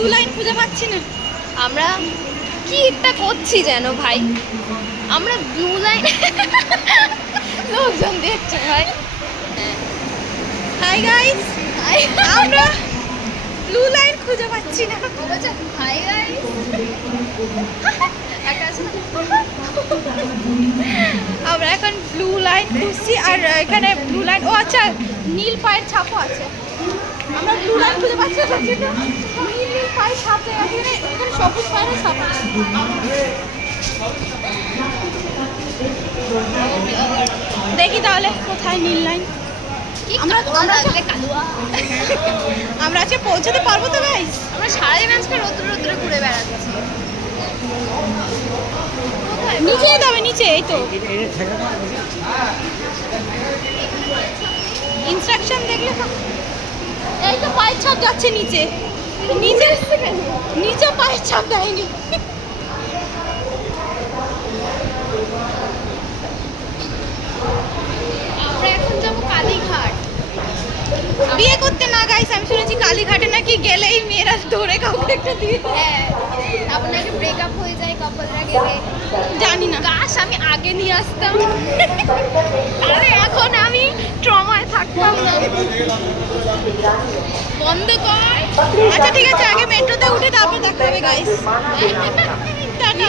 Blue line খুঁজে পাচ্ছি না। আমরা কি একটা করছি যেন ভাই, আমরা ব্লু লাইন লোকজন দেখছে ভাই। হাই গাইস, আমরা ব্লু লাইন খুঁজে পাচ্ছি না। হাই গাইস, একটা আছে না? আমরা এখন ব্লু লাইন খুঁজছি, আর এখানে ব্লু লাইন, ও আচ্ছা নীল পায়ের ছাপও আছে। আমরা ব্লু লাইন খুঁজে পাচ্ছি না, তার জন্য নীল নীল পায়ের ছাপ আছে, এখানে সবুজ পায়ের ছাপ আছে। দেখি তাহলে কোথায় নীল লাইন। আমরা আজকে পৌঁছাতে পারবো তো গাইস? আমরা সারাদিন আজকে রোদ্রে রোদ্রে ঘুরে বেড়াচ্ছি। নিচে যেতে হবে, নিচে। এই তো ইনস্ট্রাকশন দেখলে তো, এই তো পায়ের ছাপ যাচ্ছে নিচে। নিচে নিচে পায়ের ছাপ দেয়নি। আমরা এখন যাবো কালীঘাট বিয়ে করতে না গাইস, আমি শুনেছি কালীঘাটে নাকি গেলেই মেয়েরা ধরে কাউকে একটা দিয়ে। হ্যাঁ, আপনাকে ব্রেকআপ হয়ে যায় কাপলরা গেলে। জানি না, গাছ আমি আগে নিয়ে আসতাম, আরে এখন আমি ট্রমায় থাকতাম না। বন্ধ কর। আচ্ছা ঠিক আছে, আগে মেট্রোতে উঠে তারপর দেখা হবে গাইস। টাটা।